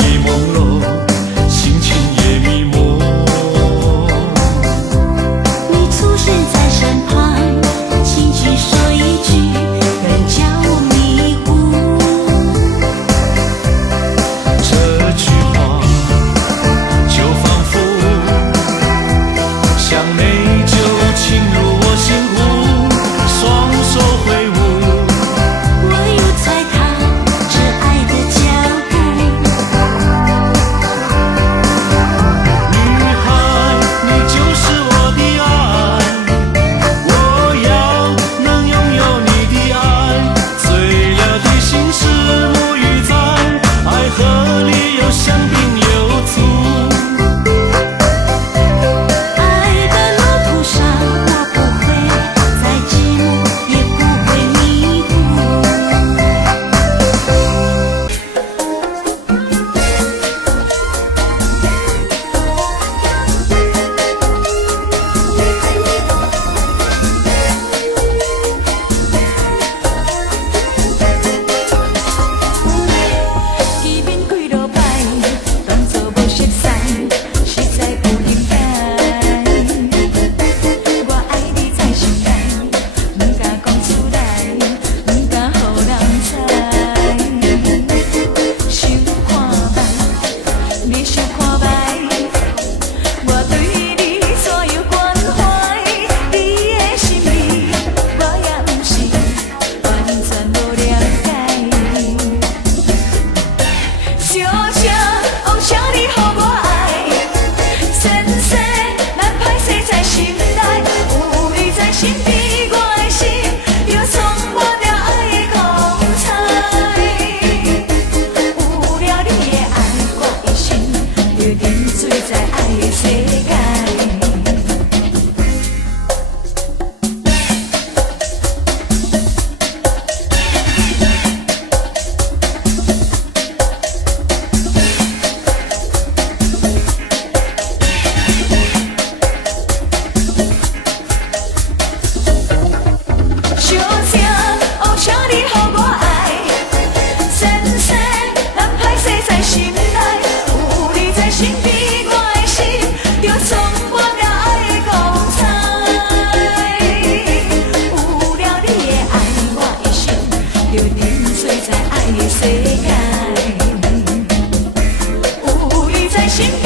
已朦胧，心情也迷蒙。你出现在身旁，轻轻说一句，更叫我迷糊。这句话就仿佛像美酒沁入我心湖，双手挥舞。我又在踏着爱的脚步。女孩，你就是我的爱，我要能拥有你的爱。醉了的心事沐浴在爱河里，又香槟又醋。爱的路途上，我不会再寂寞，也不会迷糊。见面几落摆，当作无熟悉，实在有点歹。我爱你在心内，不敢讲出来，不敢予人知。想看摆，你想看摆，我对你怎样关怀？你的心意，我也不是完全无了解。小姐，哦，请你予我爱，先生，咱歹势在心内，有你在身边，我的心就充满了爱的光彩。有了你的爱，我一生就沉醉在爱的世界。小姐，哦，请你予我爱，先生，咱歹势在心内，有你在身边，我的心就充满了爱的光彩。有了你的爱，我一生就沉醉在爱的世界。有你在身边。